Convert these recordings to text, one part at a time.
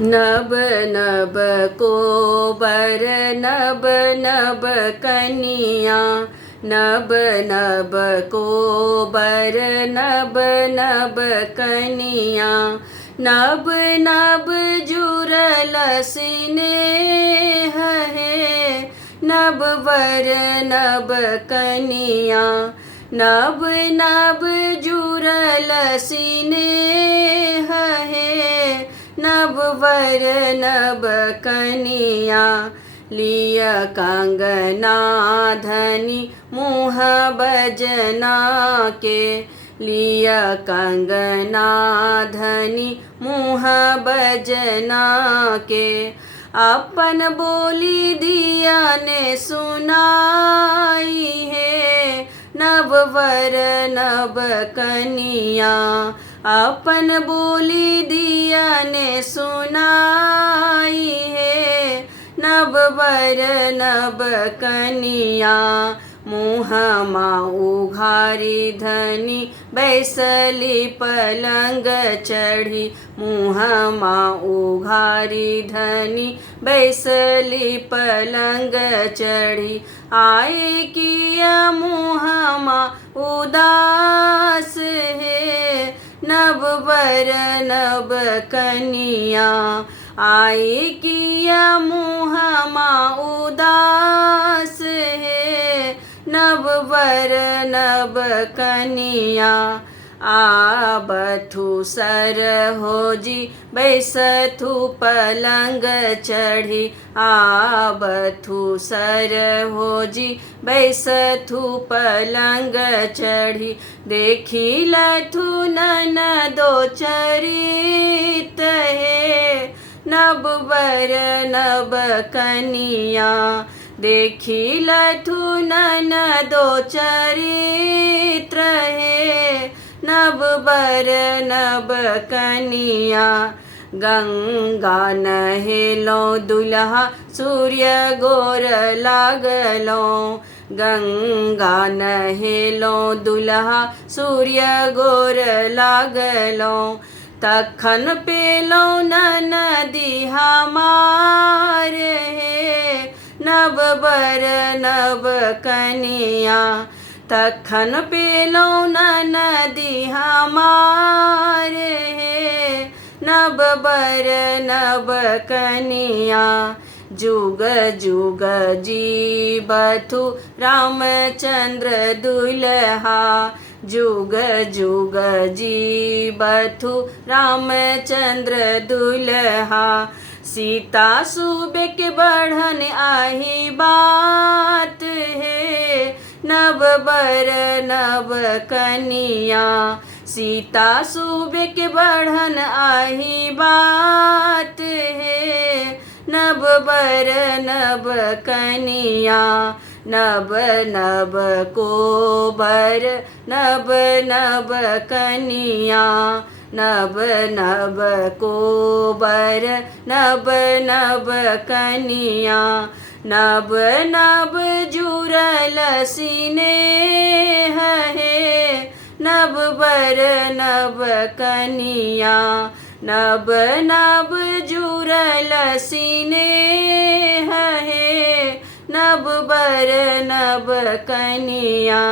नब नब को बर नब नब कनिया, नब नब को बर नब नब कनिया, नब नब जुरल स्नेह है, नब बर नब कनिया, नब नब जुरल स्नेह है, नब वर नब कनिया, लिया कंगना धनी मुँह बजना के, लिया कंगना धनी मुँह बजना के, अपन बोली दिया ने सुनाई है, नब वर नब कनिया, अपन बोली दिया ने सुनाई है, नब वर नब कनिया, मुँह माँ उघारी धनी बैसली पलंग चढ़ी, मुँह माँ उघारी धनी बैसली पलंग चढ़ी, आए किया मुँह माँ उदास है, नब वर नब कनिया, आई किया मुँह माँ उदास है, नब वर नब कनिया, आबथु सर हो जी बैसथु पलंग चढ़ी, आबथु सर हो जी बैसथु पलंग चढ़ी, देखी लथु ननदो चरित है, नब वर नब कनिया, देखी लथु ननदो चरित्र है, नब वर नब कनिया, गंगा नहेलो दुल्हा सूर्य गोर लागलो, गंगा नहेलो दुल्हा सूर्य गोर लागलो, तखन पेलो ननदी हमार है, नब वर नब कनिया, तखन पेलो ननदी हमार है, नब वर नब कनिया, जुग जुग जीबथु रामचंद्र दुल्हा, जुग जुग जीबथु रामचंद्र दुल्हा, सीता सुबे के बढ़न आही बात है, नब वर नब कनिया, सीता सुबे के बढ़न आही बात है, नब वर नब कनिया, नब नब को बर नब नब कनिया, नब नब को बर नब नब कनिया, नब नब जुरल स्नेह है, नब वर नब कनिया, नब नब जुरल स्नेह है, नब वर नब कनिया,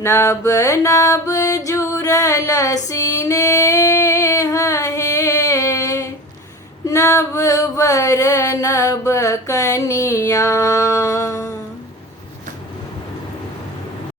नब नब जुरल स्नेह है, नब वर नब कनिया।